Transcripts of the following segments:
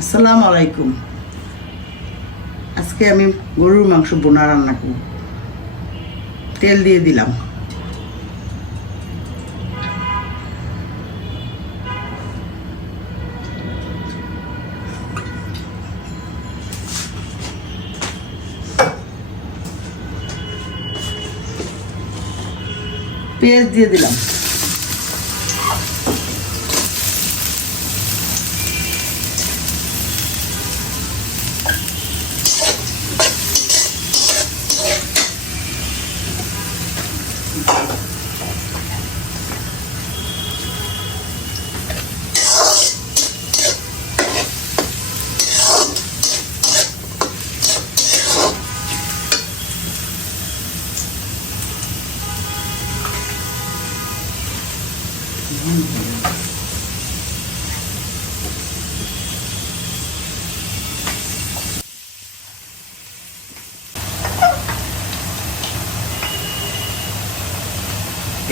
আসসালামু আলাইকুম। আজকে আমি গরুর মাংস বোনা রান্না করব। তেল দিয়ে দিলাম, পেঁয়াজ দিয়ে দিলাম,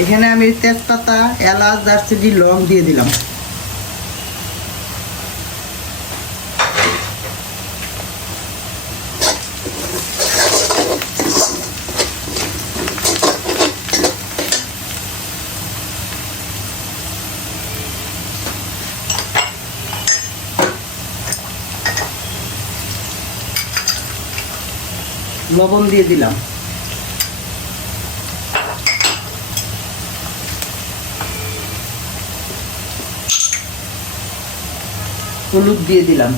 এখানে আমি তেজপাতা, এলাচ, দারচিনি, লং দিয়ে দিলাম। লবণ দিয়ে দিলাম, হলুদ দিয়ে দিলাম,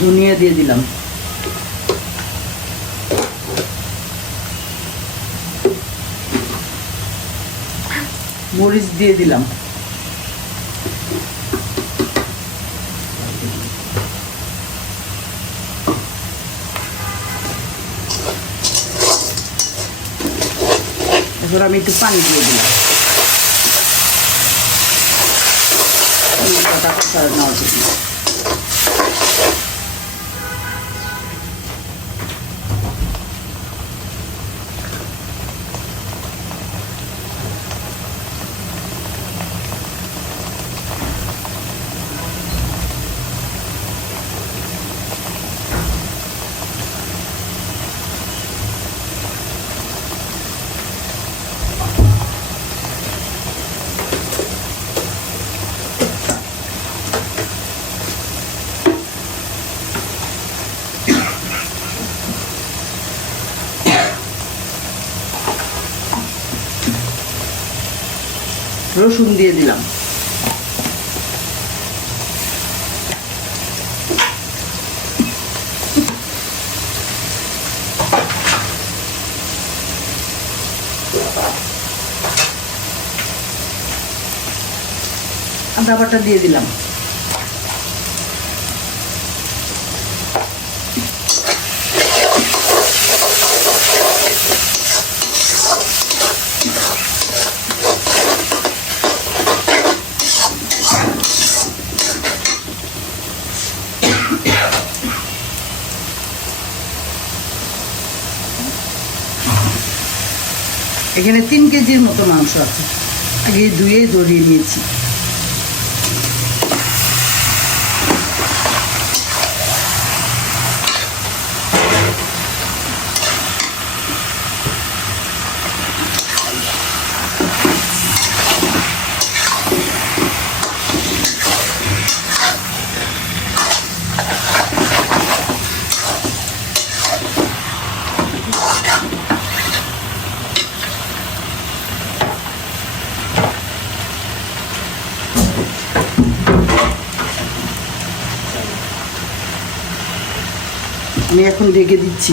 ধনিয়া দিয়ে দিলাম, মরিচ দিয়ে দিলাম, এবার আমি একটু পানি দিয়ে দিলাম। রসুন দিয়ে দিলাম, আদা বাটা দিয়ে দিলাম, এখানে 3 কেজির মতো মাংস আছে, আগে ধুয়ে জড়িয়ে নিয়েছি। আমি এখন ঢেকে দিচ্ছি।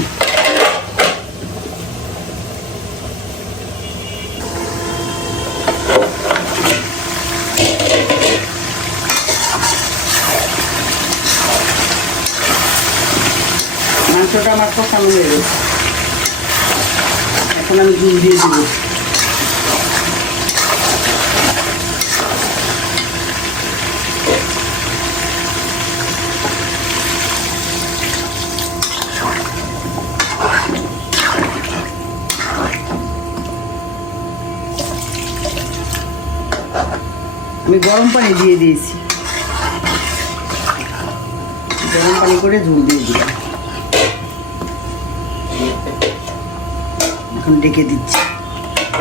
মাংসটা আমার কষানো হয়ে গেছে, এখন আমি ঝুল দিয়ে দেবো। আমি গরম পানি দিয়ে দিয়েছি, গরম পানি করে ঝোল দিয়ে দিলাম। এখন ডেকে দিচ্ছি,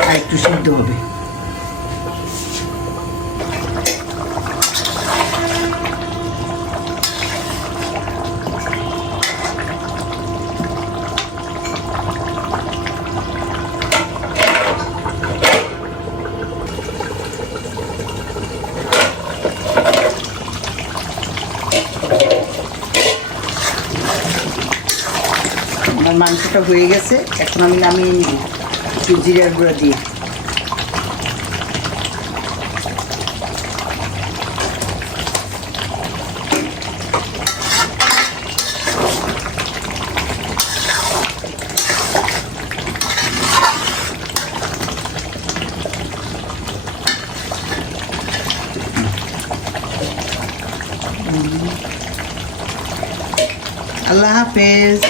আর একটু সিদ্ধ হবে। আমার মাংসটা হয়ে গেছে, এখন আমি নামিয়ে নিব একটু জিরার গুঁড়া দিয়ে। আল্লাহ হাফেজ।